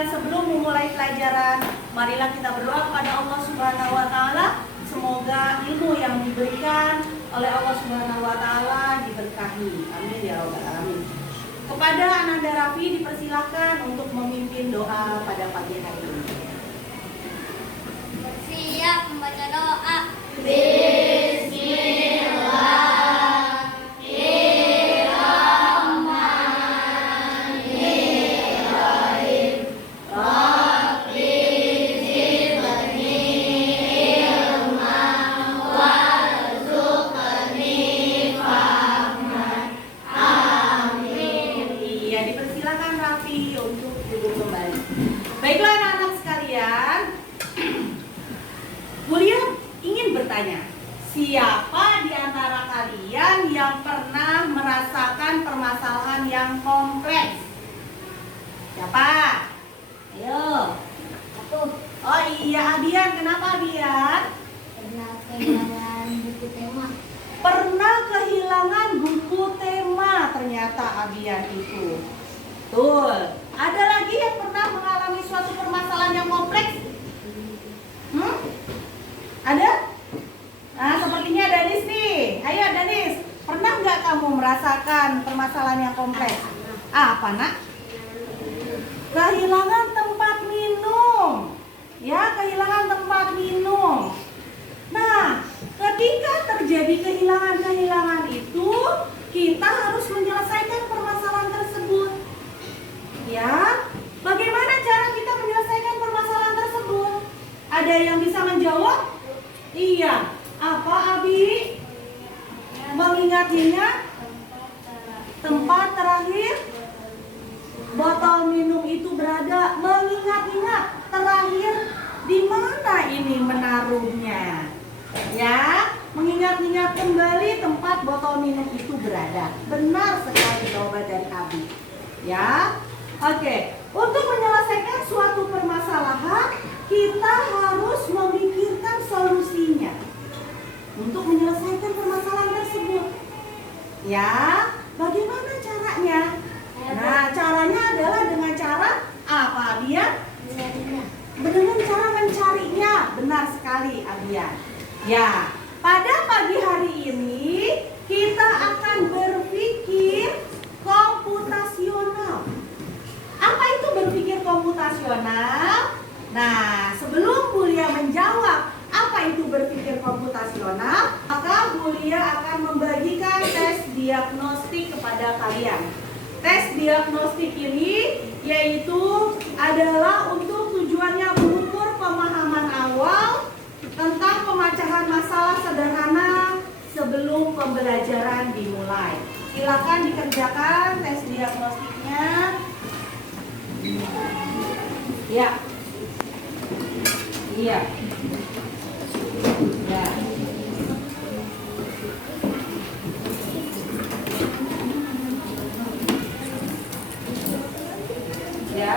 sekalian, sebelum memulai pelajaran, marilah kita berdoa kepada Allah Subhanahu wa taala. Semoga ilmu yang diberikan oleh Allah Subhanahu wa taala diberkahi. Amin ya rabbal alamin. Kepada Ananda Raffi dipersilahkan untuk memimpin doa pada pagi hari ini. Siap membaca doa. Iya, dipersilakan Raffi untuk duduk kembali. Baiklah anak-anak sekalian, Bulia ingin bertanya, siapa di antara kalian yang pernah merasakan permasalahan yang kompleks? Siapa? Ayo. Aku Oh iya, Abian. Kenapa Abian? pernah kehilangan buku tema. Pernah kehilangan buku tema ternyata Abian itu. Betul. Ada lagi yang pernah mengalami suatu permasalahan yang kompleks? Ada? Nah, sepertinya Danis nih. Ayo Danis, pernah nggak kamu merasakan permasalahan yang kompleks? Apa nak? Kehilangan tempat minum. Ya, kehilangan tempat minum. Nah, ketika terjadi kehilangan itu, kita harus menyelesaikan permasalahan tersebut. Ya, bagaimana cara kita menyelesaikan permasalahan tersebut? Ada yang bisa menjawab? Iya. Apa Abi? Mengingat-ingat tempat terakhir botol minum itu berada. Mengingat-ingat terakhir di mana ini menaruhnya. Ya, mengingat-ingat kembali tempat botol minum itu berada. Benar sekali jawaban dari Abi. Ya, oke. Untuk menyelesaikan suatu permasalahan, kita harus memikirkan solusinya. Untuk menyelesaikan permasalahan tersebut. Ya, bagaimana caranya? Nah, caranya adalah dengan cara apa, Abian? Dengan cara mencarinya. Benar sekali, Abian. Ya, pada pagi hari ini kita akan berpikir komputasional. Apa itu berpikir komputasional? Nah, sebelum Bulia menjawab apa itu berpikir komputasional, maka Bulia akan membagikan tes diagnostik kepada kalian. Tes diagnostik ini yaitu adalah untuk tujuannya mengukur pemahaman awal tentang pemecahan masalah sederhana sebelum pembelajaran dimulai. Silakan dikerjakan tes diagnostiknya. Ya. Iya. Ya. Ya.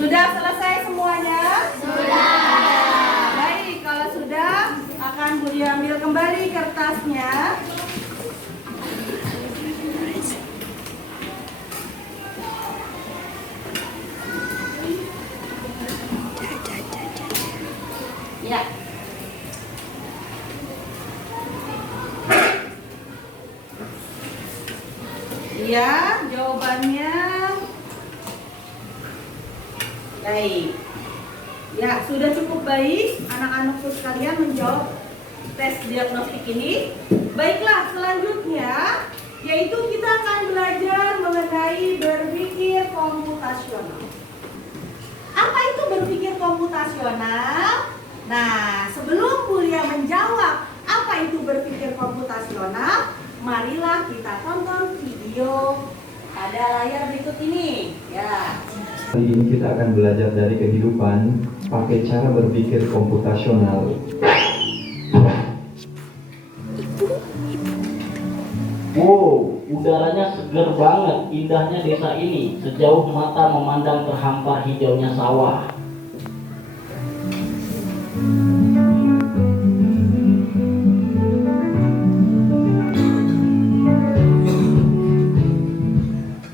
Sudah selesai semuanya? Sudah. Baik, kalau sudah akan Bulia ambil kembali kertasnya. Ya. Iya, jawabannya baik. Ya, sudah cukup baik anak-anakku sekalian menjawab tes diagnostik ini. Baiklah, selanjutnya yaitu kita akan belajar mengenai berpikir komputasional. Apa itu berpikir komputasional? Nah, sebelum Bulia menjawab apa itu berpikir komputasional, marilah kita tonton video pada layar berikut ini. Ya. Hari ini kita akan belajar dari kehidupan pakai cara berpikir komputasional. Wow, udaranya seger banget, indahnya desa ini. Sejauh mata memandang terhampar hijaunya sawah.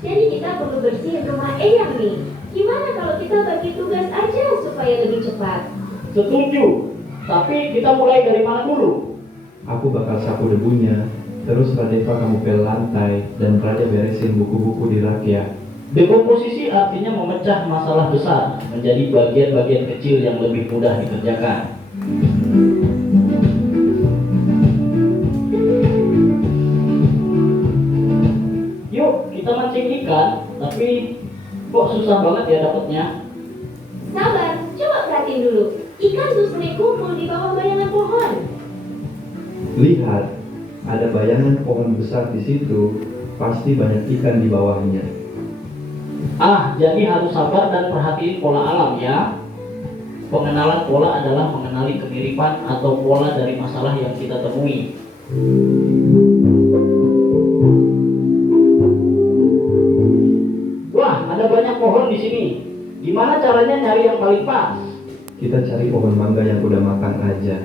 Jadi kita Setuju. Tapi kita mulai dari mana dulu? Aku bakal sapu debunya, terus Radeva kamu pel lantai, dan Raja beresin buku-buku di rak ya. Dekomposisi artinya memecah masalah besar menjadi bagian-bagian kecil yang lebih mudah dikerjakan. Yuk, kita mancing ikan, tapi kok susah banget ya dapatnya? Sabar, coba perhatiin dulu. Ikan justru kumpul di bawah bayangan pohon. Lihat, ada bayangan pohon besar di situ, pasti banyak ikan di bawahnya. Jadi harus sabar dan perhatiin pola alam ya. Pengenalan pola adalah mengenali kemiripan atau pola dari masalah yang kita temui. Wah, ada banyak pohon di sini. Gimana caranya nyari yang paling pas? Kita cari pohon mangga yang udah makan aja.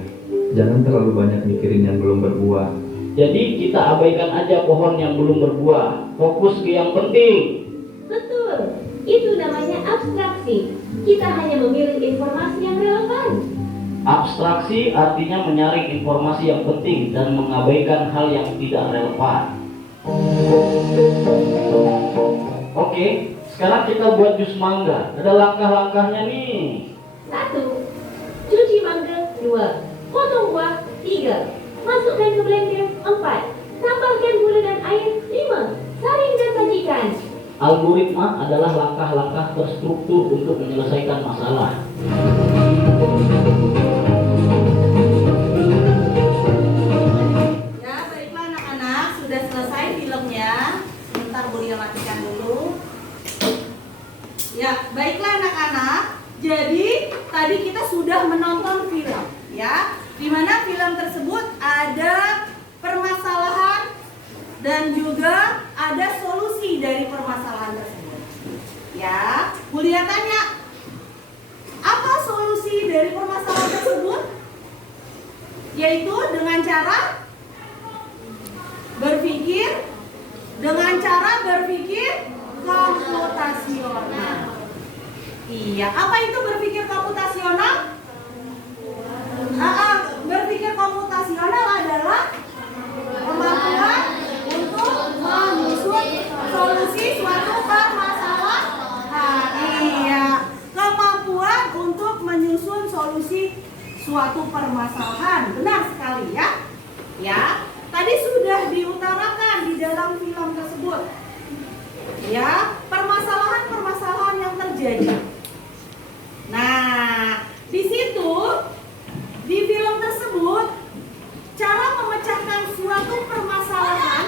Jangan terlalu banyak mikirin yang belum berbuah. Jadi kita abaikan aja pohon yang belum berbuah. Fokus ke yang penting. Betul, itu namanya abstraksi. Kita hanya memilih informasi yang relevan. Abstraksi artinya menyaring informasi yang penting dan mengabaikan hal yang tidak relevan. Oke, sekarang kita buat jus mangga. Ada langkah-langkahnya nih. 1. Cuci mangga. 2. Potong buah. 3. Masukkan ke blender. 4. Tambahkan gula dan air. 5. Saring dan sajikan. Algoritma adalah langkah-langkah terstruktur untuk menyelesaikan masalah. Ya, baiklah anak-anak, sudah selesai filmnya. Sebentar Bu Lia matikan dulu. Ya, baiklah anak-anak. Jadi tadi kita sudah menonton film, ya. Di mana film tersebut ada permasalahan dan juga ada solusi dari permasalahan tersebut. Ya, Bu Lia tanya, apa solusi dari permasalahan tersebut? Yaitu dengan cara berpikir komputasional. Iya, apa itu berpikir komputasional? Berpikir komputasional adalah kemampuan untuk menyusun solusi suatu permasalahan. Iya, kemampuan untuk menyusun solusi suatu permasalahan. Benar sekali ya. Ya, tadi sudah diutarakan di dalam film tersebut. Ya, permasalahan-permasalahan yang terjadi. Nah, di situ di film tersebut cara memecahkan suatu permasalahan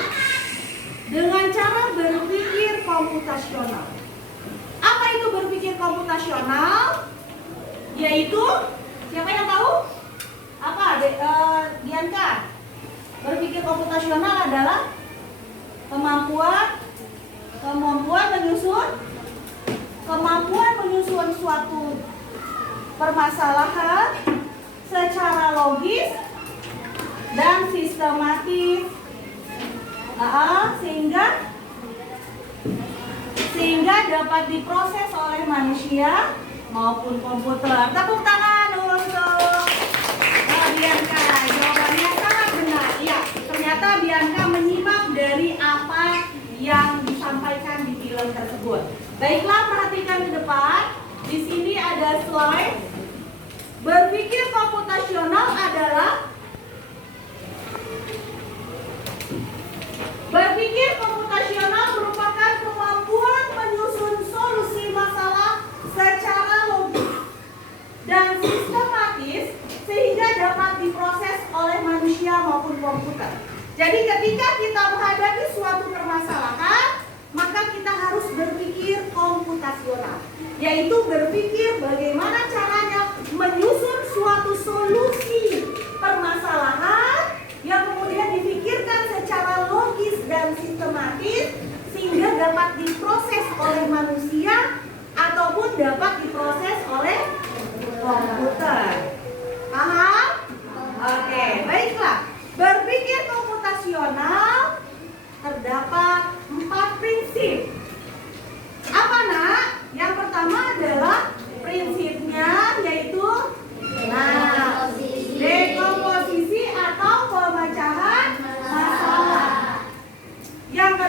dengan cara berpikir komputasional. Apa itu berpikir komputasional? Yaitu, siapa yang tahu? Apa, Dianka? Berpikir komputasional adalah kemampuan menyusun suatu permasalahan secara logis dan sistematis, sehingga dapat diproses oleh manusia maupun komputer. Tepuk tangan untuk Bianca. Jawabannya sangat benar. Ya, ternyata Bianca menyimak dari apa yang disampaikan di film tersebut. Baiklah, perhatikan ke depan. Di sini ada slide. Berpikir komputasional adalah merupakan kemampuan menyusun solusi masalah secara logis dan sistematis sehingga dapat diproses oleh manusia maupun komputer. Jadi ketika kita menghadapi suatu permasalahan, maka kita harus berpikir komputasional, yaitu berpikir bagaimana caranya menyusun suatu solusi permasalahan yang kemudian dipikirkan secara logis dan sistematis sehingga dapat diproses oleh manusia ataupun dapat diproses oleh komputer. Paham? Oke, baiklah. Berpikir komputasional terdapat 4 prinsip. Apa nak? Yang pertama adalah prinsipnya yaitu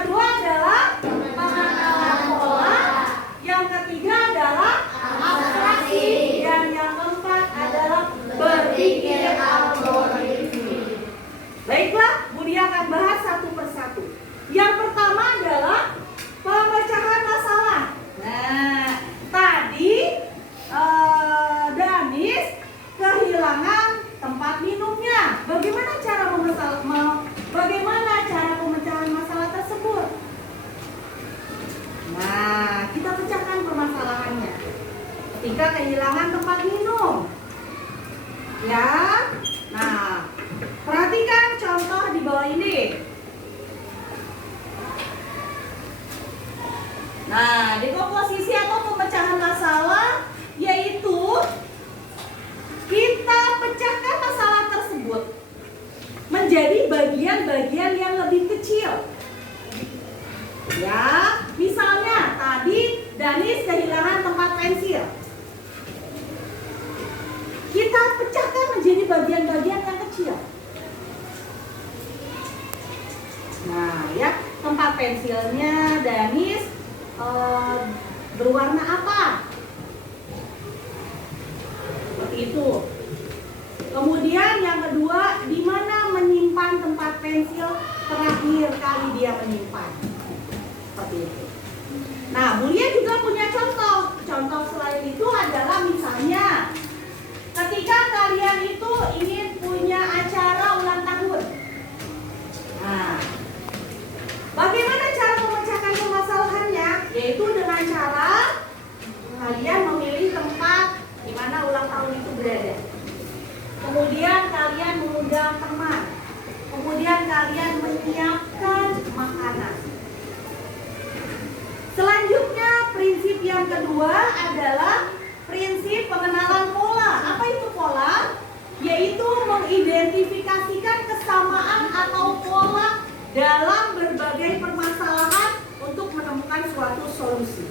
kedua adalah pengenalan pola. Yang ketiga adalah abstraksi. Dan yang keempat adalah berpikir algoritmik. Baiklah, Budi akan bahas satu persatu. Yang pertama adalah pemecahan masalah. Nah, tadi Danis kehilangan tempat minumnya. Bagaimana cara pemecahan masalah tersebut? Nah, kita pecahkan permasalahannya. Ketika kehilangan tempat minum, ya. Nah, perhatikan contoh di bawah ini. Nah, dekomposisi atau pemecahan masalah yaitu kita pecahkan masalah tersebut menjadi bagian-bagian yang lebih kecil. Ya, misalnya tadi Danis kehilangan tempat pensil. Kita pecahkan menjadi bagian-bagian yang kecil. Nah, ya, tempat pensilnya Danis berwarna apa? Seperti itu. Kemudian yang kedua, di mana menyimpan tempat pensil terakhir kali dia menyimpan. Seperti itu. Nah, Bulia juga punya contoh. Contoh selain itu adalah misalnya ketika kalian itu ingin punya acara ulang tahun. Nah, bagaimana cara memecahkan permasalahannya? Yaitu dengan cara kalian memilih tempat di mana ulang tahun itu berada. Kemudian kalian mengundang teman. Kemudian kalian menyiapkan makanan. Selanjutnya, prinsip yang kedua adalah prinsip pengenalan pola. Apa itu pola? Yaitu mengidentifikasikan kesamaan atau pola dalam berbagai permasalahan untuk menemukan suatu solusi.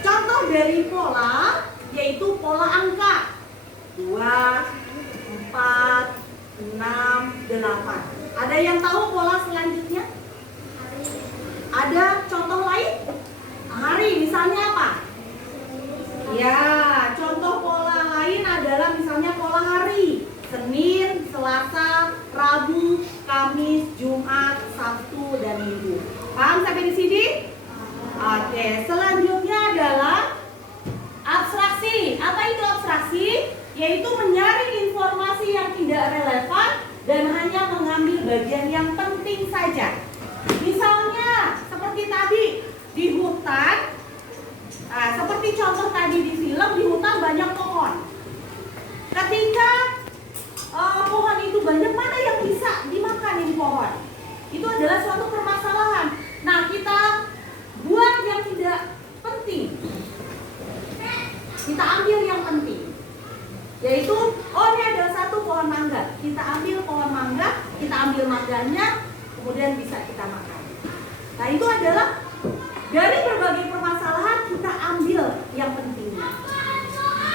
Contoh dari pola yaitu pola angka 2, 4, 6, 8. Ada yang tahu pola selanjutnya? Ada contoh lain? Hari misalnya apa? Ya, contoh pola lain adalah misalnya pola hari. Senin, Selasa, Rabu, Kamis, Jumat, Sabtu, dan Minggu. Paham sampai di sini? Oke, selanjutnya adalah abstraksi. Apa itu abstraksi? Yaitu menyaring informasi yang tidak relevan dan hanya mengambil bagian yang penting saja. Misalnya, seperti tadi di hutan, seperti contoh tadi di film, di hutan banyak pohon. Ketika pohon itu banyak, mana yang bisa dimakan ini pohon? Itu adalah suatu permasalahan. Nah, kita buang yang tidak penting. Kita ambil yang penting. Yaitu, ini ada satu pohon mangga. Kita ambil pohon mangga, kita ambil mangganya, kemudian bisa kita makan. Nah, itu adalah dari berbagai permasalahan kita ambil yang pentingnya.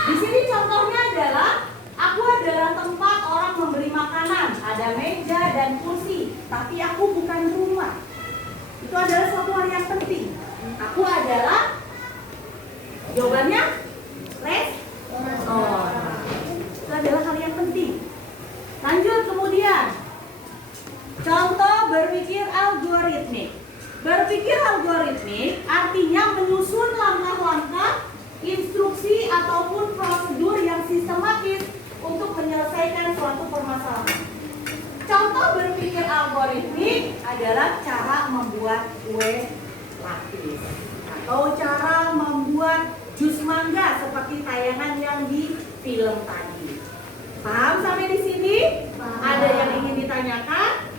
Di sini contohnya adalah aku adalah tempat orang memberi makanan, ada meja dan kursi, tapi aku bukan rumah. Itu adalah suatu hal yang penting. Aku adalah jawabannya restoran. Itu adalah hal yang penting. Lanjut kemudian. Contoh berpikir algoritmik. Berpikir algoritmik artinya menyusun langkah-langkah, instruksi ataupun prosedur yang sistematis untuk menyelesaikan suatu permasalahan. Contoh berpikir algoritmik adalah cara membuat kue lapis atau cara membuat jus mangga seperti tayangan yang di film tadi. Paham sampai di sini? Ada yang ingin ditanyakan?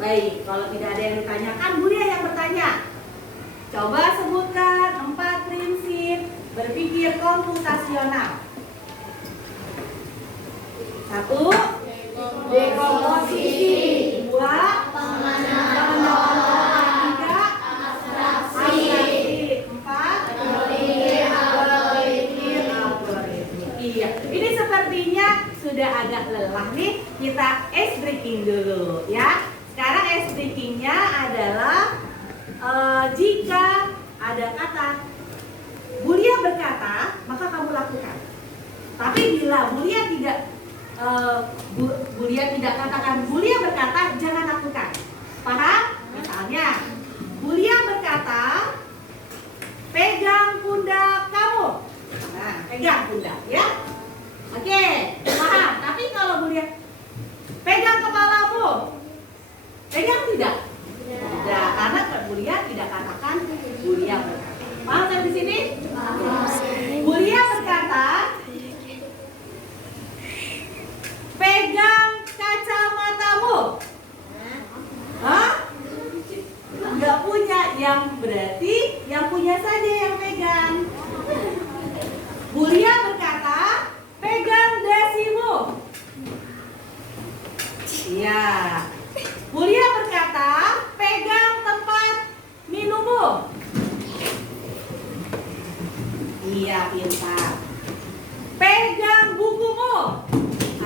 Baik, kalau tidak ada yang ditanyakan, Budia yang bertanya. Coba sebutkan 4 prinsip berpikir komputasional. 1. Dekomposisi. 2. Pengenalan pola. 3. Abstraksi. 4. Berpikir algoritmik. Iya, ini sepertinya sudah agak lelah nih. Kita ice breaking dulu ya. Sekarang ice breakingnya ada adalah jika ada kata Bulia berkata, maka kamu lakukan. Tapi bila Bulia tidak katakan Bulia berkata, jangan lakukan. Paham? Misalnya, Bulia berkata, pegang pundak kamu. Nah, pegang pundak ya. Oke, paham. Tapi kalau Bulia pegang kepalamu, pegang tidak? Tidak, karena Bulia tidak katakan Bulia berkata. Paham sampai di sini? Bulia berkata, pegang kacamatamu. Hah? Enggak punya, yang berarti yang punya saja yang pegang. Bulia berkata, pegang dasimu. Iya. Bulia berkata, pegang tempat minummu. Iya, pintar. Pegang bukumu.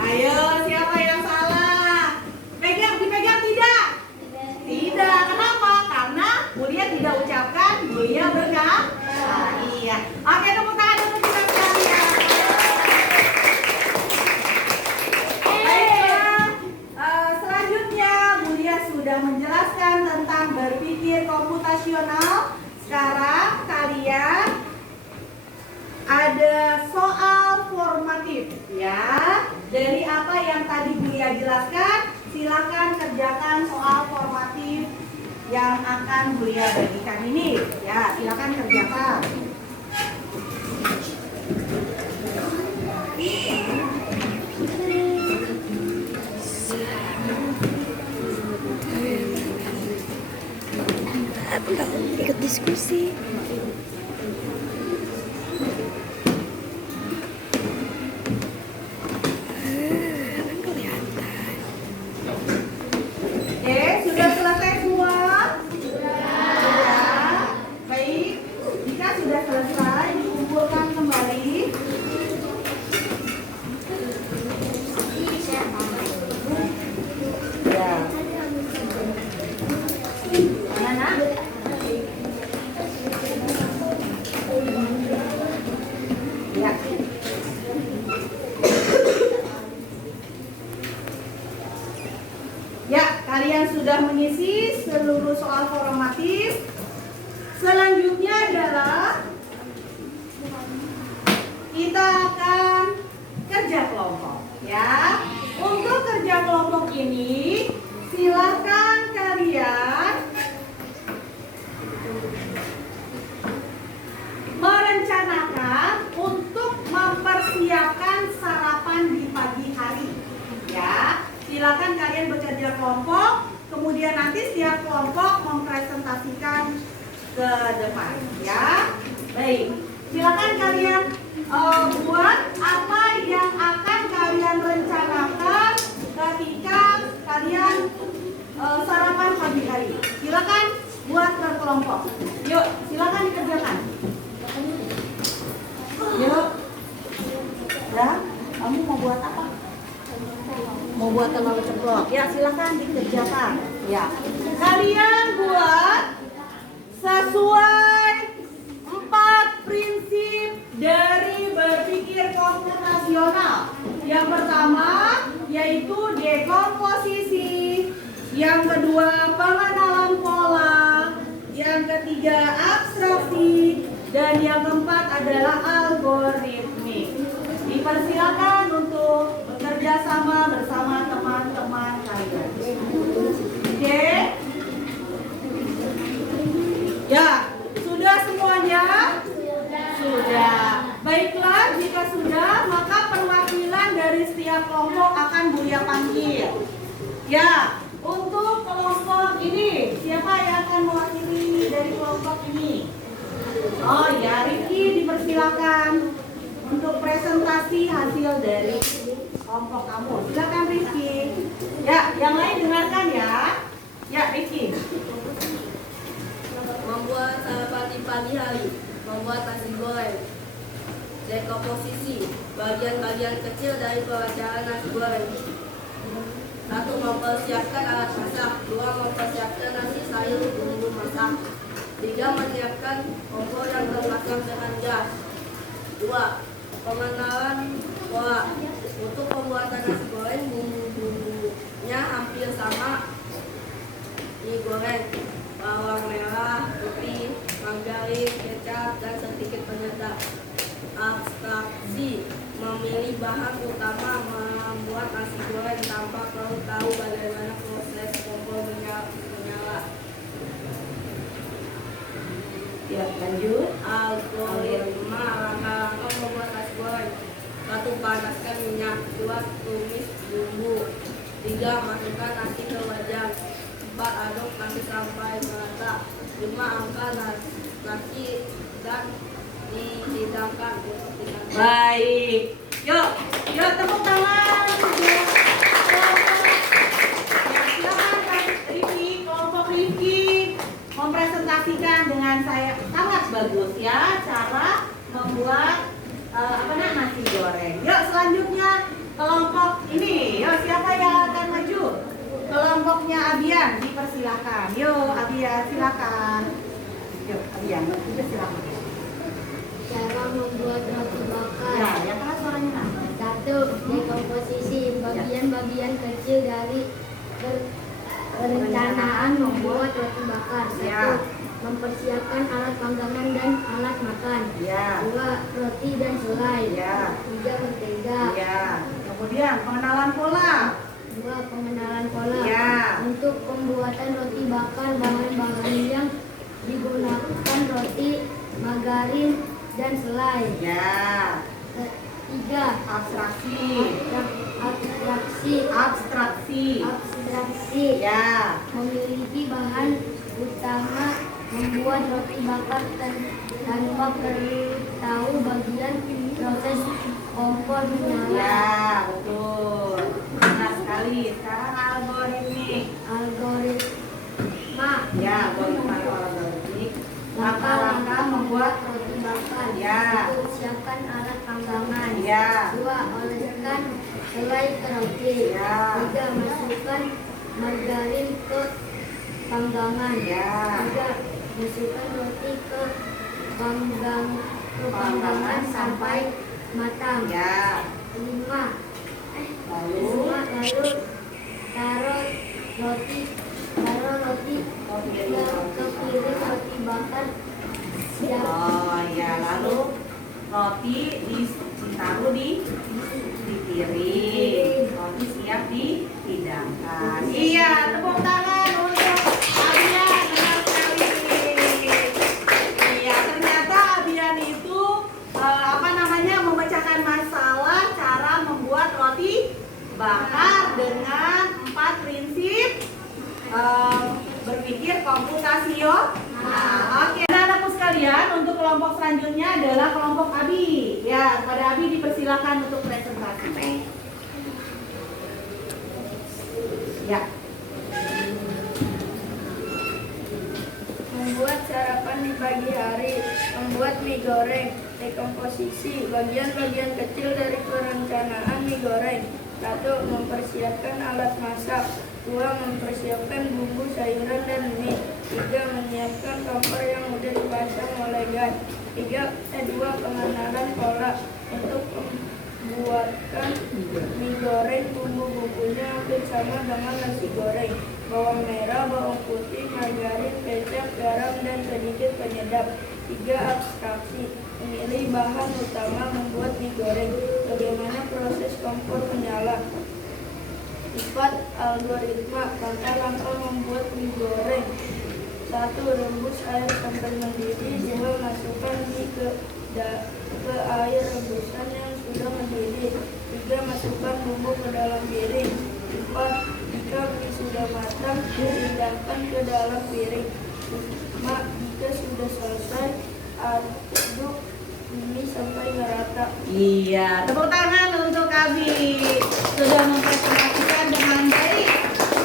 Ayo, siapa yang salah? Dipegang tidak? Tidak. Kenapa? Karena Bulia tidak ucapkan Bulia berkata. Iya. Oke, tepuk tangan untuk kita sekalian. Baiklah. Selanjutnya Bulia sudah menjelaskan tentang berpikir komputasional. Sekarang kalian ada soal formatif ya. Dari apa yang tadi Bulia jelaskan, silakan kerjakan soal formatif yang akan Bulia bagikan ini. Ya, silakan kerjakan. Ikut diskusi. Oke, sudah selesai semua? Sudah. Baik, jika sudah selesai, dikumpulkan kembali. Ya. Mana? Ya. Ya, kalian sudah mengisi seluruh soal formatif. Selanjutnya adalah kita akan kerja kelompok, ya. Untuk kerja kelompok ini, silakan kalian merencanakan untuk mempersiapkan sarapan di pagi hari, ya. Silakan kalian bekerja kelompok, kemudian nanti setiap kelompok mempresentasikan ke depan, ya. Baik, silakan kalian buat apa yang akan kalian rencanakan ketika kalian sarapan pagi hari. Silakan buat berkelompok. Yuk, silakan dikerjakan. Yuk. Ya, kamu mau buat apa? Mau buat telur ceplok? Ya, silakan dikerjakan. Ya, kalian buat sesuai 4 prinsip dari berpikir komputasional. Yang pertama yaitu dekomposisi, yang kedua pengenalan pola, yang ketiga abstraksi, dan yang keempat adalah algoritmik. Dipersilakan untuk bekerja sama bersama teman-teman kalian. Oke? Ya, sudah semuanya? Sudah. Baiklah, jika sudah, maka perwakilan dari setiap kelompok akan Bulia panggil. Ya, untuk kelompok ini, siapa yang akan mewakili dari kelompok ini? Oh ya, Rifki dipersilakan untuk presentasi hasil dari kelompok kamu. Silakan Rifki. Ya, yang lain dengarkan ya. Ya, Rifki. Membuat sarapan di pagi hari, membuat nasi goreng, dekomposisi, bagian-bagian kecil dari perancangan nasi goreng. 1 mempersiapkan alat masak. 2. Mempersiapkan nasi sayur bumbu masak. 3. Menyiapkan kompor yang terpasang dengan gas. 2. Pengenalan pola. Untuk pembuatan nasi goreng, bumbu-bumbunya hampir sama mie goreng, bawang merah, putih, margarin, kecap, dan sedikit penyedap. Abstraksi. Memilih bahan utama membuat nasi goreng tanpa perlu tahu bagaimana proses kompor menyala. Ya, lanjut. Algoritma langkah-langkah membuat nasi goreng. 1. Panaskan minyak. 2. Tumis bumbu. 3. Masukkan nasi ke wajan. 4. Aduk nasi sampai merata. 5. Angkat nasi dan dihidangkan untuk dihidangkan. Baik. Yuk tepuk tangan. Ya, silakan Kak Rifki, kelompok Rifki mempresentasikan dengan saya sangat bagus ya cara membuat nasi goreng. Yuk selanjutnya kelompok ini. Yuk siapa yang akan maju? Kelompoknya Abian dipersilakan. Yuk Abian silakan. Yuk Abian, silakan. Cara membuat roti bakar. Ya, yang keras suaranya. 1. Dekomposisi bagian-bagian kecil dari perencanaan membuat roti bakar. 1. Ya. Mempersiapkan alat panggangan dan alat makan. Ya. 2. Roti dan selai. Ya. 3. Mentega. Ya. Kemudian pengenalan pola. 2. Pengenalan pola. Ya. Untuk pembuatan roti bakar, bahan-bahan yang digunakan roti, margarin, dan selai. Ya. 3. Abstraksi. Ya. Memiliki bahan utama membuat roti bakar tanpa perlu tahu bagian proses kompor menyala. Ya, betul. Benar sekali. Sekarang Algoritma. Ya, algoritmik. Langkah-langkah membuat roti bakar. Ya. 1. Siapkan alat panggangan. Ya. 2. Oleskan selai ke roti. Ya. 3. Masukkan margarin ke panggangan. Ya. 3. Masukkan roti ke panggangan sampai matang. Ya. 5. Lalu Lalu taruh roti ke piring roti bakar siap. oh ya, lalu roti ditaruh di piring. Roti siap dihidangkan. Iya, tepuk tangan untuk Abian. Benar sekali. Iya, ternyata Abian itu memecahkan masalah cara membuat roti bakar dengan 4 prinsip berpikir komputasional. Oke, anak-anakku sekalian, untuk kelompok selanjutnya adalah kelompok Abi. Ya, kepada Abi dipersilakan untuk presentasi. Ya. Membuat sarapan di pagi hari. Membuat mie goreng. Dekomposisi bagian-bagian kecil dari perencanaan mie goreng. 1. Mempersiapkan alat masak. 2. Mempersiapkan bumbu sayuran dan mie. 3. Menyiapkan kompor yang mudah dipasang oleh gas. 2. Pengenalan pola. Untuk membuatkan mie goreng, bumbu-bumbunya hampir sama dengan nasi goreng. Bawang merah, bawang putih, margarin, kecap, garam, dan sedikit penyedap. 3. Abstraksi. Memilih bahan utama membuat mie goreng. Bagaimana proses kompor menyala. 4. Algoritma. Langkah-langkah membuat mie goreng. 1. Rebus air sampai mendidih. 2. Masukkan mie ke air rebusan yang sudah mendidih. 3. Masukkan bumbu ke dalam piring. 4. Jika mie sudah matang, dihidangkan ke dalam piring. 5. Jika sudah selesai, aduk mie sampai merata. Iya, tepuk tangan untuk Abi. Sudah mempresentasikan dengan baik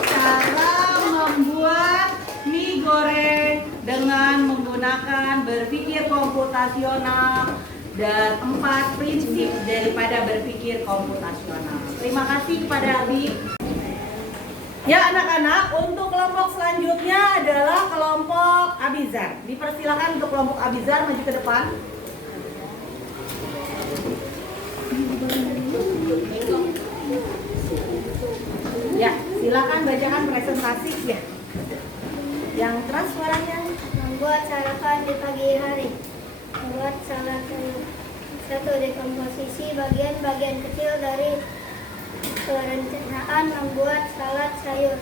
cara membuat mie goreng dengan menggunakan berpikir komputasional dan 4 prinsip daripada berpikir komputasional. Terima kasih kepada Abi. Ya anak-anak, untuk kelompok selanjutnya adalah kelompok Abizar. Dipersilakan untuk kelompok Abizar maju ke depan. Ya, silakan bacakan presentasi ya. Yang keras suaranya. Membuat sarapan di pagi hari. Membuat salad sayur. 1. Dekomposisi bagian-bagian kecil dari perencanaan membuat salad sayur.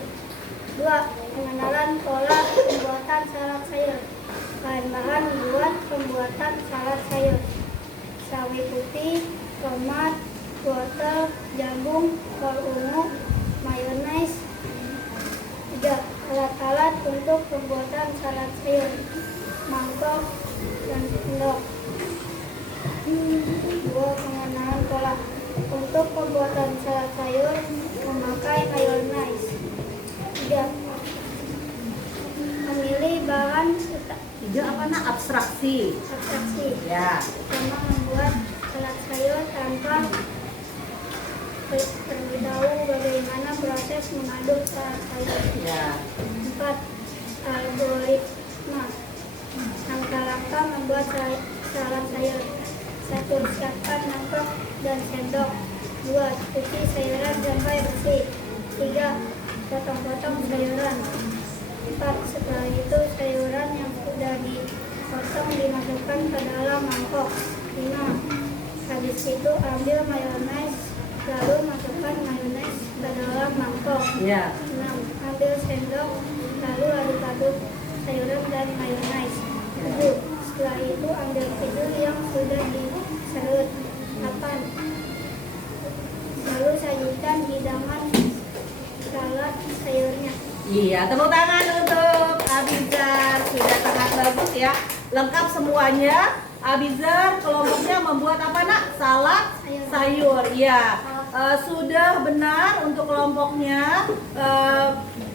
2. Pengenalan pola pembuatan salad sayur. Bahan-bahan membuat pembuatan salad sayur: sawi putih, tomat, wortel, jagung, kol ungu, mayones. 3. Alat-alat untuk pembuatan salad sayur: mangkok dan sendok. 2. Pengenalan pola. Untuk pembuatan salad sayur memakai mayones. 3. Memilih bahan 3 apa nak? Abstraksi. Ya. Pertama, membuat salad sayur tanpa terberitahu bagaimana proses mengaduk salad sayur. Ya. 4. Algoritma. Langkah-langkah membuat salad sayur: 1. Siapkan mangkok dan sendok. 2. Cuci sayuran sampai bersih. 3. Potong-potong sayuran. 4. Setelah itu sayuran yang sudah dipotong dimasukkan ke dalam mangkok. 5. Habis itu ambil mayones, lalu masukkan mayones ke dalam mangkok. Ya. 6. Ambil sendok, lalu aduk-aduk sayuran dan mayones. 7. Setelah itu ambil timun yang sudah diserut. 8. Lalu sajikan hidangan salad sayurnya. Iya, tepuk tangan untuk Abizar. Sudah sangat bagus ya. Lengkap semuanya. Abizar kelompoknya membuat apa nak? Salad sayur. Iya. Sudah benar untuk kelompoknya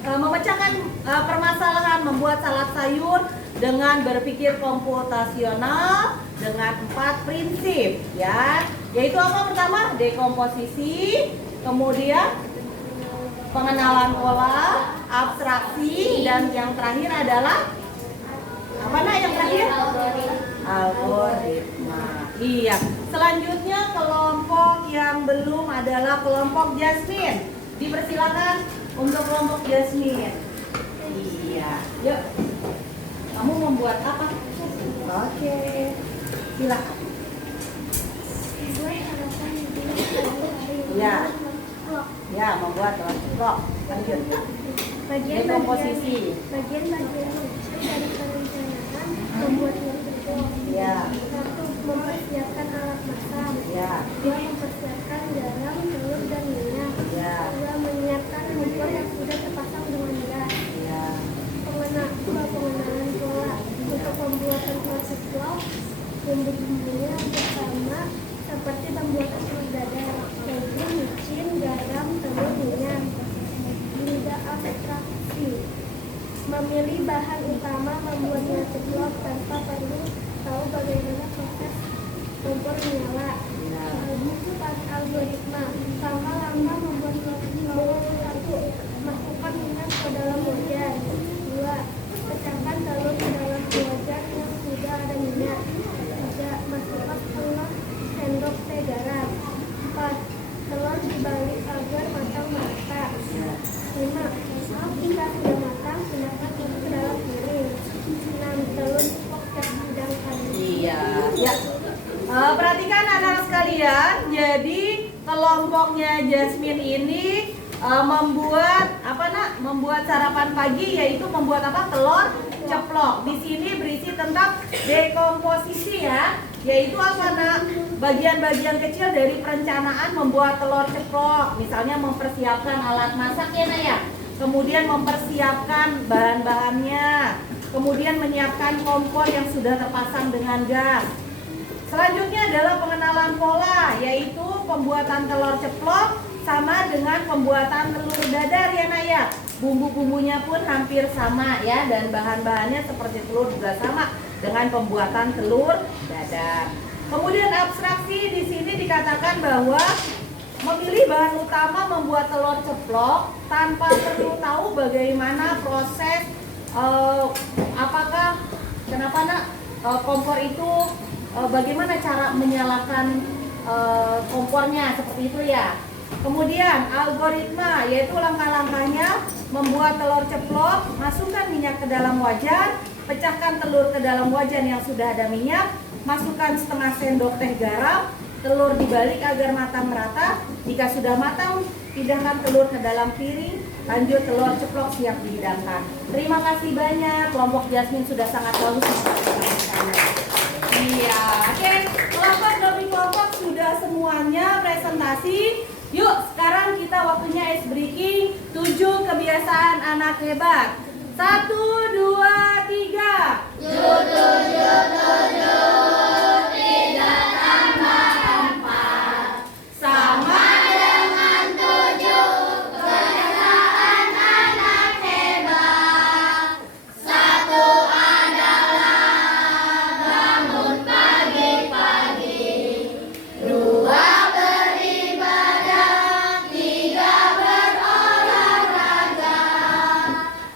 memecahkan permasalahan membuat salad sayur dengan berpikir komputasional dengan 4 prinsip ya. Yaitu apa? Pertama, dekomposisi, kemudian pengenalan pola, abstraksi, dan yang terakhir adalah apa nak yang terakhir? Algoritma. Iya. Selanjutnya kelompok yang belum adalah kelompok Jasmine. Dipersilakan untuk kelompok Jasmine. Iya. Yuk. Kamu membuat apa? Oke. Silakan. Ya. Ya, membuat kelompok. Lanjut. Dekomposisi. Bagian-bagian dari perencanaan membuat kelompok. Ya. 1. Mempersiapkan alat masak. Ya. 2. Mempersiapkan garam, telur, dan minyak. Ya. 3. Menyiapkan kompor yang sudah terpasang dengan gas. Ya. Pengenalan pola. Untuk pembuatan proses vlog, bumbu-bumbunya bersama seperti pembuatan telur dadar, keju, micin, garam, telur, minyak. Tidak abstraksi. Memilih bahan utama membuat nasi vlog tanpa perlu tahu bagaimana proses kompor menyala. Buku algoritma. Sama lama membuat nasi vlog. 1. Masukkan minyak ke dalam wajan. 2. Pecahkan telur ke dalam wajan yang sudah ada minyak. 3. Masukkan setengah sendok teh garam. 4. Telur dibalik agar matang merata. 5. Jika sudah matang, pindahkan ke dalam piring. 6. Telur dipanggang. Iya. Ya. Perhatikan anak-anak sekalian. Jadi kelompoknya Jasmine ini membuat apa nak? Membuat sarapan pagi, yaitu membuat apa? Telur ceplok. Di sini berisi tentang dekomposisi ya, yaitu apa nak? Bagian-bagian kecil dari perencanaan membuat telur ceplok. Misalnya mempersiapkan alat masak ya nak ya. Kemudian mempersiapkan bahan-bahannya. Kemudian menyiapkan kompor yang sudah terpasang dengan gas. Selanjutnya adalah pengenalan pola, yaitu pembuatan telur ceplok sama dengan pembuatan telur dadar ya nak ya. Bumbu-bumbunya pun hampir sama ya, dan bahan-bahannya seperti telur juga sama dengan pembuatan telur dadar. Kemudian abstraksi di sini dikatakan bahwa memilih bahan utama membuat telur ceplok tanpa perlu tahu bagaimana proses apakah kenapa nak kompor itu bagaimana cara menyalakan kompornya seperti itu ya. Kemudian algoritma yaitu langkah-langkahnya membuat telur ceplok, masukkan minyak ke dalam wajan, pecahkan telur ke dalam wajan yang sudah ada minyak, masukkan setengah sendok teh garam, telur dibalik agar matang merata. Jika sudah matang, pindahkan telur ke dalam piring, lanjut telur ceplok siap dihidangkan. Terima kasih banyak, kelompok Jasmine sudah sangat bagus. Iya, oke, kelompok demi kelompok sudah semuanya presentasi. Yuk, sekarang kita waktunya ice breaking 7 kebiasaan anak hebat. 1, 2, 3. Sama dengan 7 kebiasaan anak hebat. 1 adalah bangun pagi-pagi. 2 beribadah. 3 berolahraga.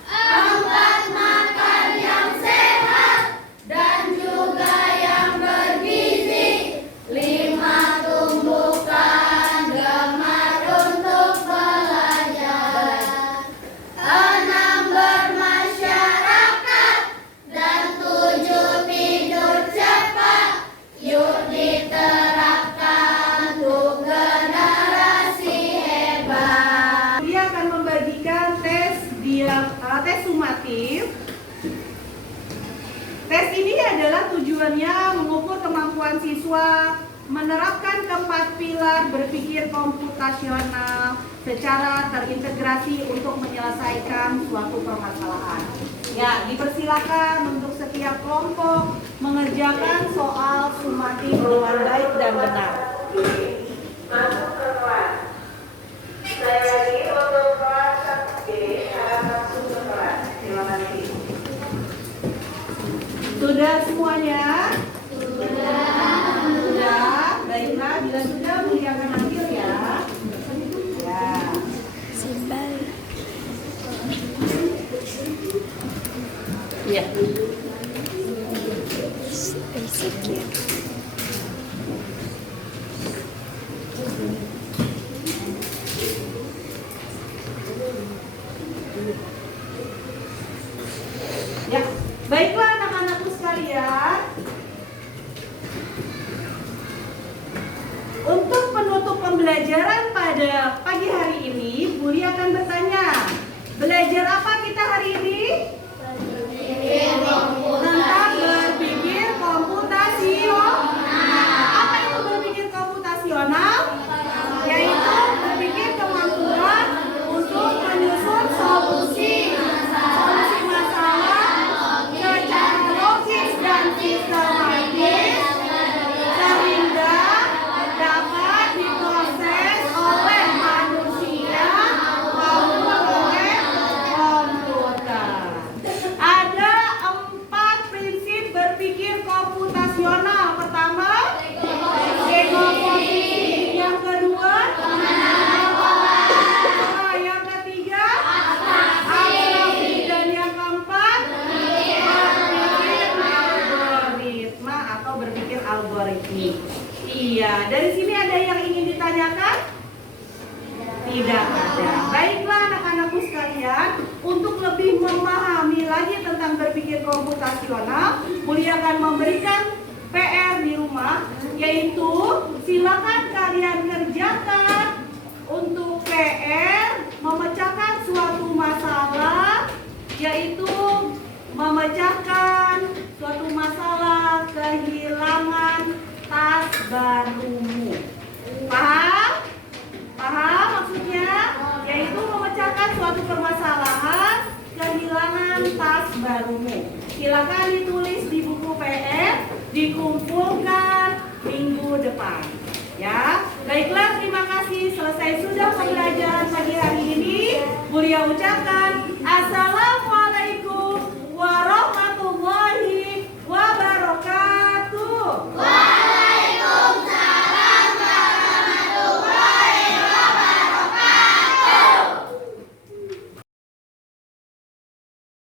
4 makan yang sehat dan juga yang bergizi. 5 tumbuhkan gemar untuk belajar. 6 bermasyarakat dan 7 tidur cepat. Yuk diterapkan untuk generasi hebat. Dia akan membagikan tes sumatif. Tes ini adalah tujuannya mengukur kemampuan siswa menerapkan keempat pilar berpikir komputasional secara terintegrasi untuk menyelesaikan suatu permasalahan. Ya, dipersilakan untuk setiap kelompok mengerjakan soal sumatif dengan baik dan benar. Masuk ke kelas. Saya lagi untuk kelas 1B harap masuk ke kelas. Terima kasih. Sudah semuanya? Sudah. Baiklah, bila sudah muliakan hasil ya. Ya. Simbal. Iya. Insecure. Ya, baiklah anak-anakku sekalian. Untuk penutup pembelajaran pada pagi hari ini, Buri akan bertanya, belajar apa kita hari ini? Tentang berpikir komputasional. Apa itu berpikir komputasional? Yaitu berpikir kemampuan untuk menyusun solusi masalah secara logis dan sistematis sehingga dapat diproses oleh manusia maupun oleh komputer. Ada 4 prinsip berpikir komputasional. Pertama, ekoposisi. Yang kedua, yang ketiga, abstraksi. Dan yang keempat, berpikir algoritma atau berpikir algoritmik. Iya, dari sini ada yang ingin ditanyakan? Tidak ada. Baiklah anak-anakku sekalian, untuk lebih memahami lagi tentang berpikir komputasional, Mulia akan memberikan PR di rumah, yaitu silakan kalian kerjakan untuk PR memecahkan suatu masalah, yaitu memecahkan suatu masalah kehilangan tas barumu. Paham? Paham maksudnya? Yaitu memecahkan suatu permasalahan kehilangan tas barumu. Silakan ditulis di buku PR, dikumpulkan minggu depan. Ya, baiklah, terima kasih. Selesai sudah pembelajaran pagi hari ini. Mulia ucapkan